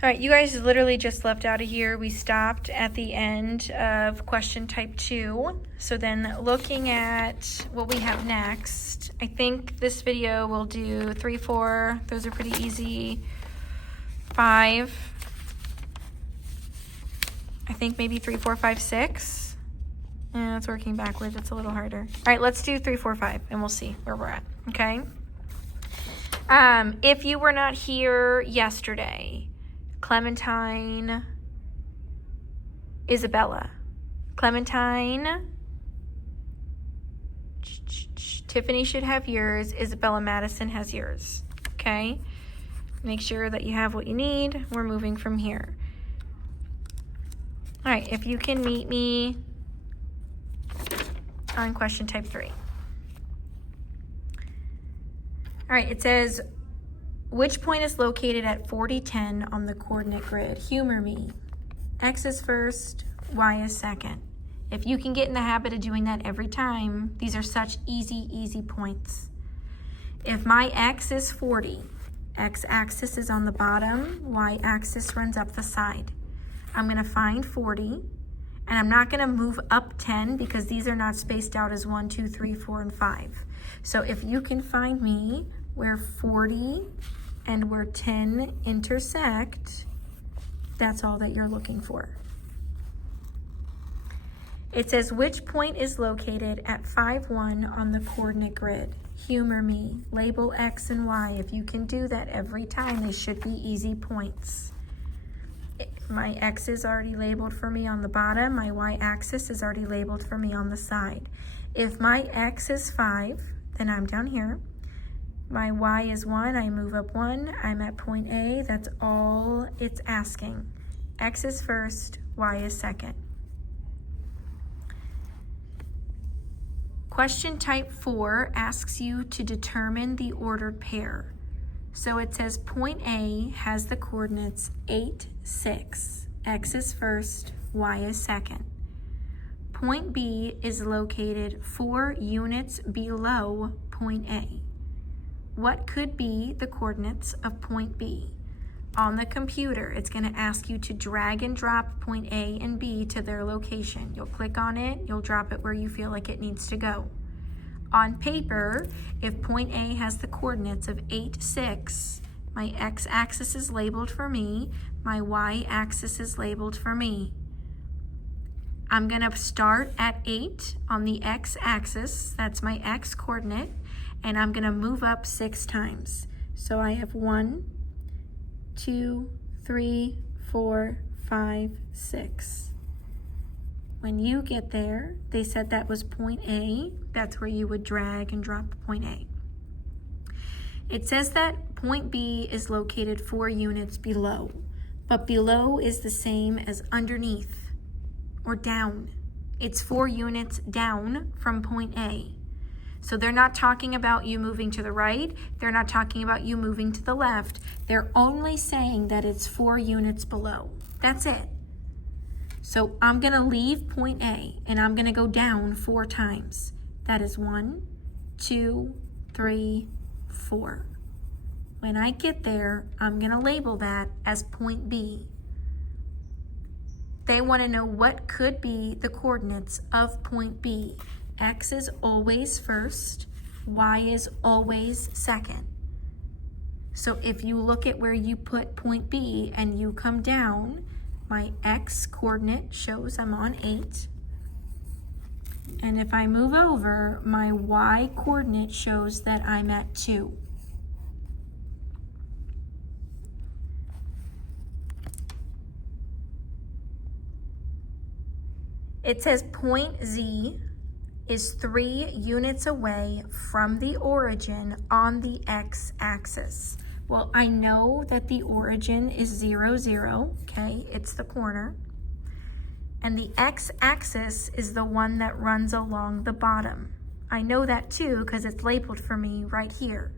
All right, you guys literally just left out of here. We stopped at the end of question type 2. So then looking at what we have next, I think this video will do 3, 4. Those are pretty easy. 5. I think maybe 3, 4, 5, 6. Yeah, it's working backwards. It's a little harder. All right, let's do 3, 4, 5, and we'll see where we're at, okay? If you were not here yesterday, Clementine, Isabella, Clementine, Tiffany should have yours, Isabella Madison has yours, okay? Make sure that you have what you need. We're moving from here. All right, if you can meet me on question type 3. All right, it says, which point is located at 40, 10 on the coordinate grid? Humor me. X is first, Y is second. If you can get in the habit of doing that every time, these are such easy points. If my X is 40, X-axis is on the bottom, Y-axis runs up the side. I'm going to find 40, and I'm not going to move up 10 because these are not spaced out as 1, 2, 3, 4, and 5. So if you can find me where 40 and where 10 intersect, that's all that you're looking for. It says, which point is located at 5, 1 on the coordinate grid? Humor me. Label X and Y. If you can do that every time, they should be easy points. My X is already labeled for me on the bottom. My Y-axis is already labeled for me on the side. If my X is 5, then I'm down here. My Y is 1, I move up 1, I'm at point A. That's all it's asking. X is first, Y is second. Question type 4 asks you to determine the ordered pair. So it says point A has the coordinates 8, 6. X is first, Y is second. Point B is located 4 units below point A. What could be the coordinates of point B? On the computer, it's going to ask you to drag and drop point A and B to their location. You'll click on it, you'll drop it where you feel like it needs to go. On paper, if point A has the coordinates of 8, 6, my X-axis is labeled for me, my Y-axis is labeled for me. I'm going to start at 8 on the X-axis, that's my X coordinate, and I'm going to move up 6 times. So I have 1, 2, 3, 4, 5, 6. When you get there, they said that was point A. That's where you would drag and drop point A. It says that point B is located 4 units below, but below is the same as underneath or down. It's 4 units down from point A. So they're not talking about you moving to the right. They're not talking about you moving to the left. They're only saying that it's 4 units below. That's it. So I'm going to leave point A and I'm going to go down 4 times. That is 1, 2, 3, 4. When I get there, I'm going to label that as point B. They want to know what could be the coordinates of point B. X is always first, Y is always second. So if you look at where you put point B and you come down, my X coordinate shows I'm on 8. And if I move over, my Y coordinate shows that I'm at 2. It says point Z is 3 units away from the origin on the X-axis. Well, I know that the origin is 0, 0, okay? It's the corner. And the X-axis is the one that runs along the bottom. I know that too because it's labeled for me right here.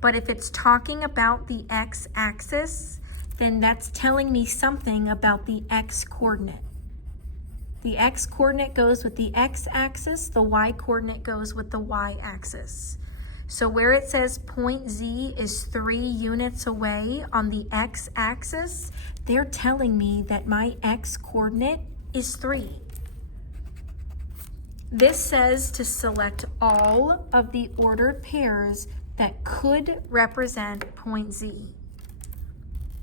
But if it's talking about the X-axis, then that's telling me something about the X-coordinate. The X-coordinate goes with the X-axis, the Y-coordinate goes with the Y-axis. So where it says point Z is 3 units away on the x-axis, they're telling me that my x-coordinate is 3. This says to select all of the ordered pairs that could represent point Z.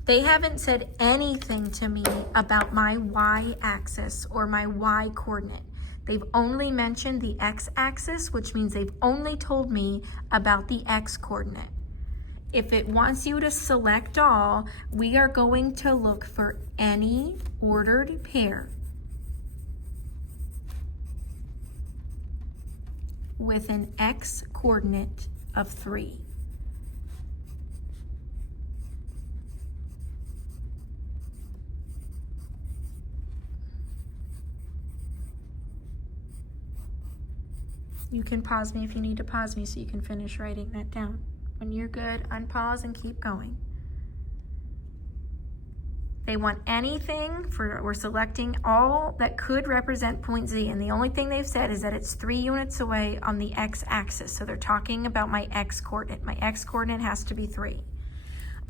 They haven't said anything to me about my y-axis or my y-coordinate. They've only mentioned the x-axis, which means they've only told me about the x-coordinate. If it wants you to select all, we are going to look for any ordered pair with an x-coordinate of 3. You can pause me if you need to pause me so you can finish writing that down. When you're good, unpause and keep going. They want anything we're selecting all that could represent point Z, and the only thing they've said is that it's 3 units away on the x-axis. So they're talking about my x-coordinate. My x-coordinate has to be 3.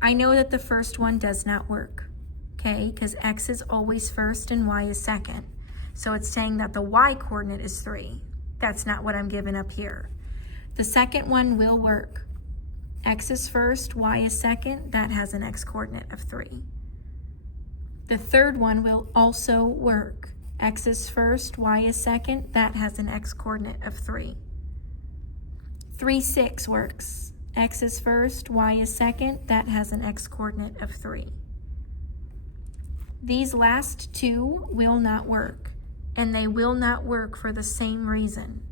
I know that the first one does not work, okay, because x is always first and y is second. So it's saying that the y-coordinate is 3. That's not what I'm given up here. The second one will work. X is first, y is second. That has an x-coordinate of 3. The third one will also work. X is first, y is second. That has an x-coordinate of 3. 3, 6 works. X is first, y is second. That has an x-coordinate of 3. These last two will not work. And they will not work for the same reason.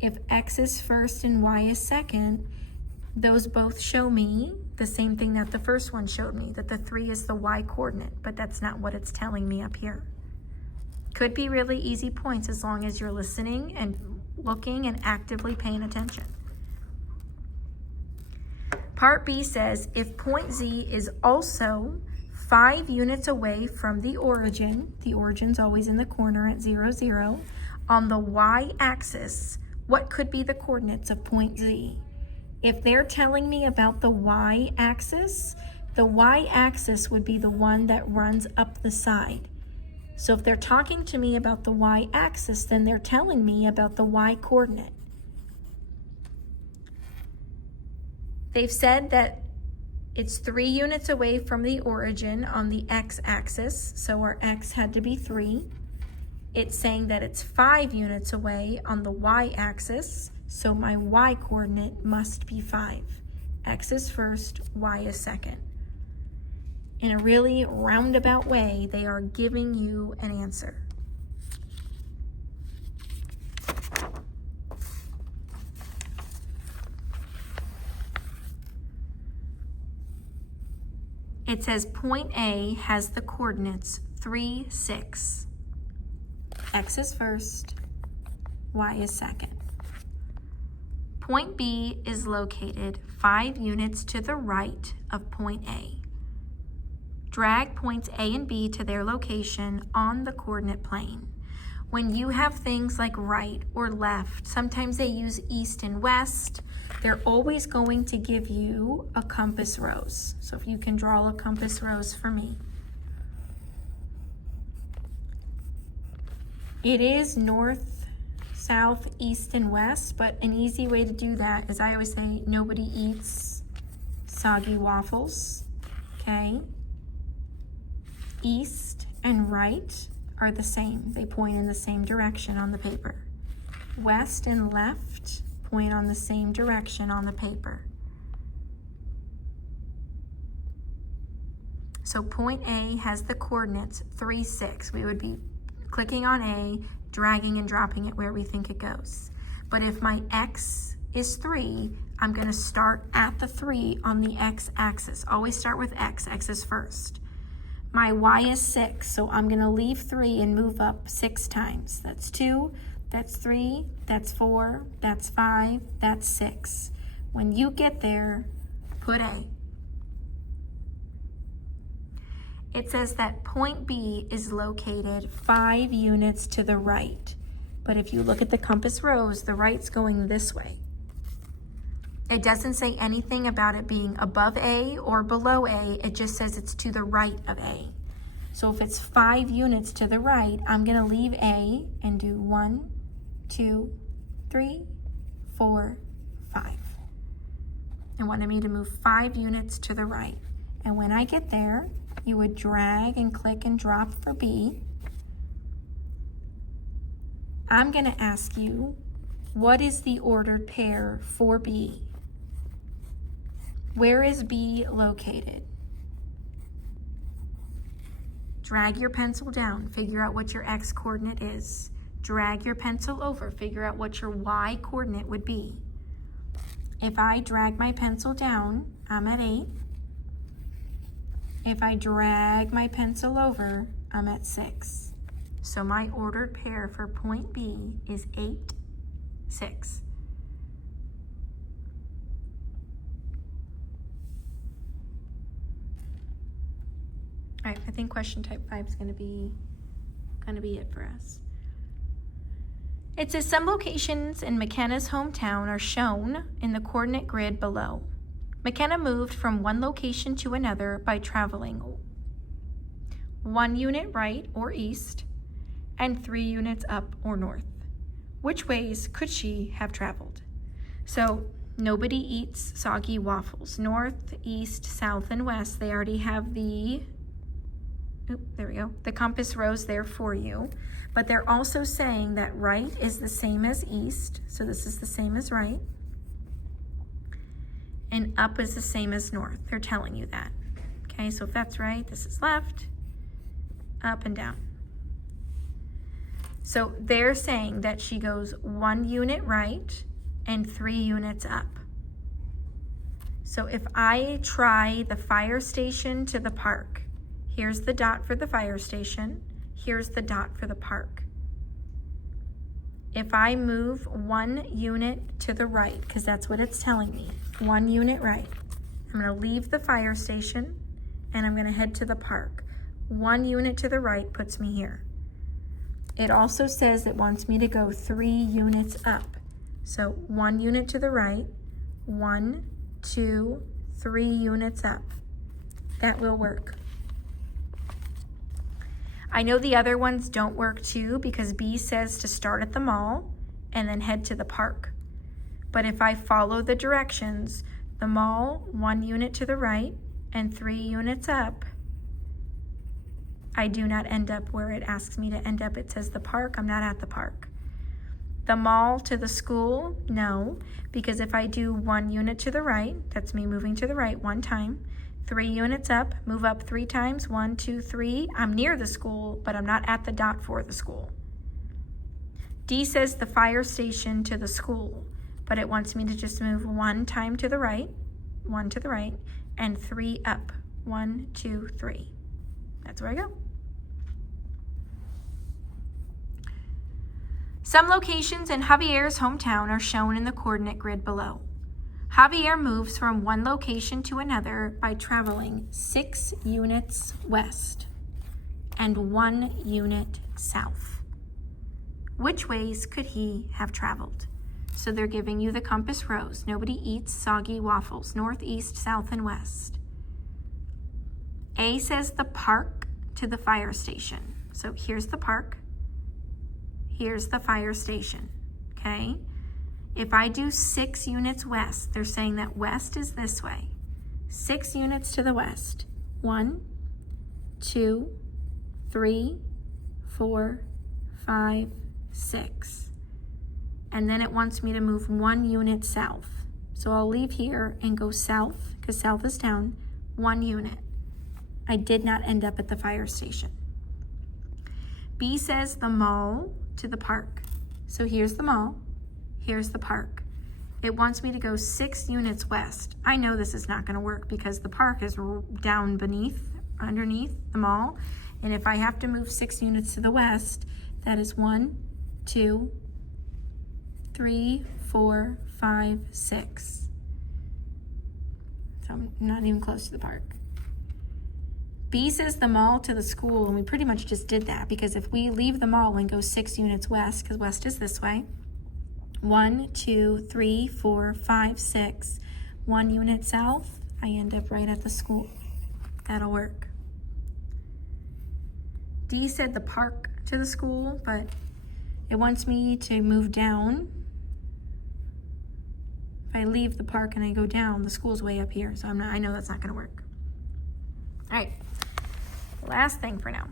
If x is first and y is second, those both show me the same thing that the first one showed me, that the 3 is the y-coordinate, but that's not what it's telling me up here. Could be really easy points as long as you're listening and looking and actively paying attention. Part B says, if point Z is also 5 units away from the origin's always in the corner at 0, 0, on the y-axis, what could be the coordinates of point Z? If they're telling me about the y-axis would be the one that runs up the side. So if they're talking to me about the y-axis, then they're telling me about the y-coordinate. They've said that it's 3 units away from the origin on the x-axis, so our x had to be 3. It's saying that it's 5 units away on the y-axis, so my y-coordinate must be 5. X is first, y is second. In a really roundabout way, they are giving you an answer. It says point A has the coordinates 3, 6. X is first, y is second. Point B is located 5 units to the right of point A. Drag points A and B to their location on the coordinate plane. When you have things like right or left, sometimes they use east and west, they're always going to give you a compass rose. So if you can draw a compass rose for me. It is north, south, east, and west, but an easy way to do that is I always say nobody eats soggy waffles, okay? East and right are the same. They point in the same direction on the paper. West and left point on the same direction on the paper. So point A has the coordinates 3, 6. We would be clicking on A, dragging and dropping it where we think it goes. But if my X is 3, I'm going to start at the 3 on the X-axis. Always start with X. X is first. My Y is 6, so I'm going to leave 3 and move up 6 times. That's 2, that's 3, that's 4, that's 5, that's 6. When you get there, put A. It says that point B is located 5 units to the right. But if you look at the compass rose, the right's going this way. It doesn't say anything about it being above A or below A. It just says it's to the right of A. So if it's 5 units to the right, I'm going to leave A and do 1, 2, 3, 4, 5. It wanted me to move 5 units to the right. And when I get there, you would drag and click and drop for B. I'm going to ask you, what is the ordered pair for B? Where is B located? Drag your pencil down, figure out what your X coordinate is. Drag your pencil over, figure out what your Y coordinate would be. If I drag my pencil down, I'm at 8. If I drag my pencil over, I'm at 6. So my ordered pair for point B is 8, 6. All right, I think question type 5 is going to be it for us. It says some locations in McKenna's hometown are shown in the coordinate grid below. McKenna moved from one location to another by traveling 1 unit right or east and 3 units up or north. Which ways could she have traveled? So nobody eats soggy waffles. North, east, south, and west, they already have the compass rose there for you. But they're also saying that right is the same as east. So this is the same as right. And up is the same as north. They're telling you that. Okay, so if that's right, this is left, up and down. So they're saying that she goes 1 unit right and 3 units up. So if I try the fire station to the park, here's the dot for the fire station, here's the dot for the park. If I move 1 unit to the right, because that's what it's telling me, 1 unit right, I'm going to leave the fire station and I'm going to head to the park. 1 unit to the right puts me here. It also says it wants me to go 3 units up. So 1 unit to the right, 1, 2, 3 units up. That will work. I know the other ones don't work too because B says to start at the mall and then head to the park. But if I follow the directions, the mall, 1 unit to the right and 3 units up, I do not end up where it asks me to end up. It says the park, I'm not at the park. The mall to the school, no, because if I do 1 unit to the right, that's me moving to the right 1 time, 3 units up, move up 3 times, 1, 2, 3. I'm near the school, but I'm not at the dot for the school. D says the fire station to the school, but it wants me to just move 1 time to the right, 1 to the right, and 3 up, 1, 2, 3. That's where I go. Some locations in Javier's hometown are shown in the coordinate grid below. Javier moves from one location to another by traveling 6 units west and 1 unit south. Which ways could he have traveled? So they're giving you the compass rose. Nobody eats soggy waffles, north, east, south, and west. A says the park to the fire station. So here's the park. Here's the fire station, okay? If I do 6 units west, they're saying that west is this way. 6 units to the west. 1, 2, 3, 4, 5, 6. And then it wants me to move 1 unit south. So I'll leave here and go south, because south is down, 1 unit. I did not end up at the fire station. B says the mall to the park. So here's the mall, here's the park. It wants me to go 6 units west. I know this is not going to work because the park is down underneath the mall. And if I have to move 6 units to the west, that is 1, 2, 3, 4, 5, 6. So I'm not even close to the park. B says the mall to the school, and we pretty much just did that because if we leave the mall and go 6 units west, because west is this way, 1, 2, 3, 4, 5, 6. 1 unit south, I end up right at the school. That'll work. D said the park to the school, but it wants me to move down. If I leave the park and I go down, the school's way up here, so I know that's not gonna work. All right, last thing for now.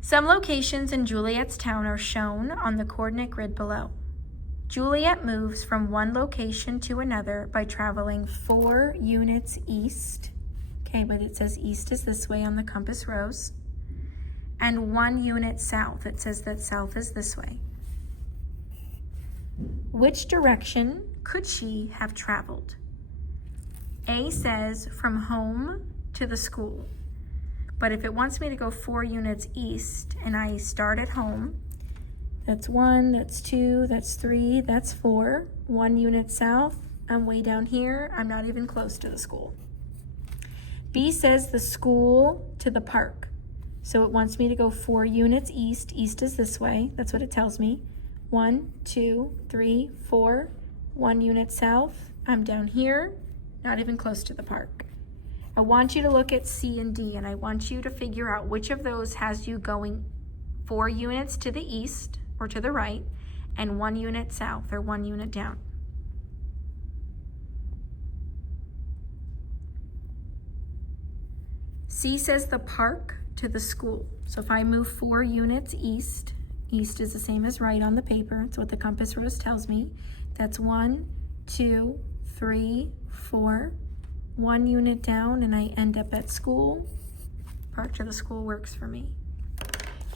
Some locations in Juliet's town are shown on the coordinate grid below. Juliet moves from one location to another by traveling 4 units east. Okay, but it says east is this way on the compass rose. And 1 unit south. It says that south is this way. Which direction could she have traveled? A says from home to the school. But if it wants me to go 4 units east and I start at home, that's 1, that's 2, that's 3, that's 4. 1 unit south, I'm way down here. I'm not even close to the school. B says the school to the park. So it wants me to go 4 units east. East is this way. That's what it tells me. 1, 2, 3, 4. 1 unit south. I'm down here, not even close to the park. I want you to look at C and D, and I want you to figure out which of those has you going 4 units to the east or to the right, and 1 unit south or 1 unit down. C says the park to the school. So if I move 4 units east, east is the same as right on the paper. It's what the compass rose tells me. That's 1, 2, 3, 4. 1 unit down and I end up at school. Park to the school works for me.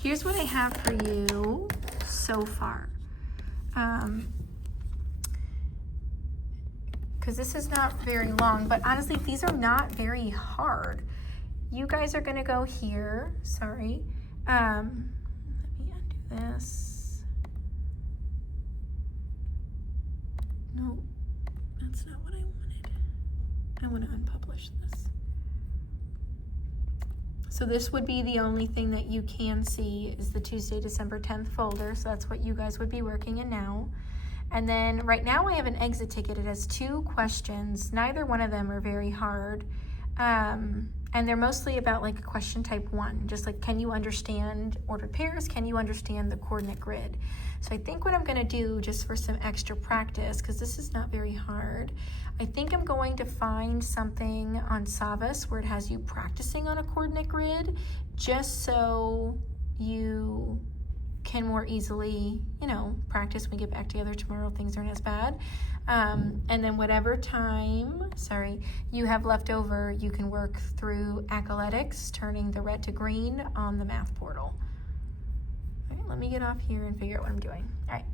Here's what I have for you so far. Because this is not very long, but honestly, these are not very hard. You guys are gonna go here, sorry. Let me undo this. No, that's not what I wanted. I wanna unpublish this. So this would be the only thing that you can see is the Tuesday, December 10th folder. So that's what you guys would be working in now. And then right now I have an exit ticket. It has 2 questions. Neither one of them are very hard. And they're mostly about like question type 1, just like, can you understand ordered pairs? Can you understand the coordinate grid? So I think what I'm gonna do just for some extra practice, because this is not very hard, I think I'm going to find something on Savas where it has you practicing on a coordinate grid, just so you can more easily, practice when we get back together tomorrow. Things aren't as bad. And then whatever time, you have left over, you can work through Accoletics, turning the red to green on the math portal. All right, let me get off here and figure out what I'm doing. All right.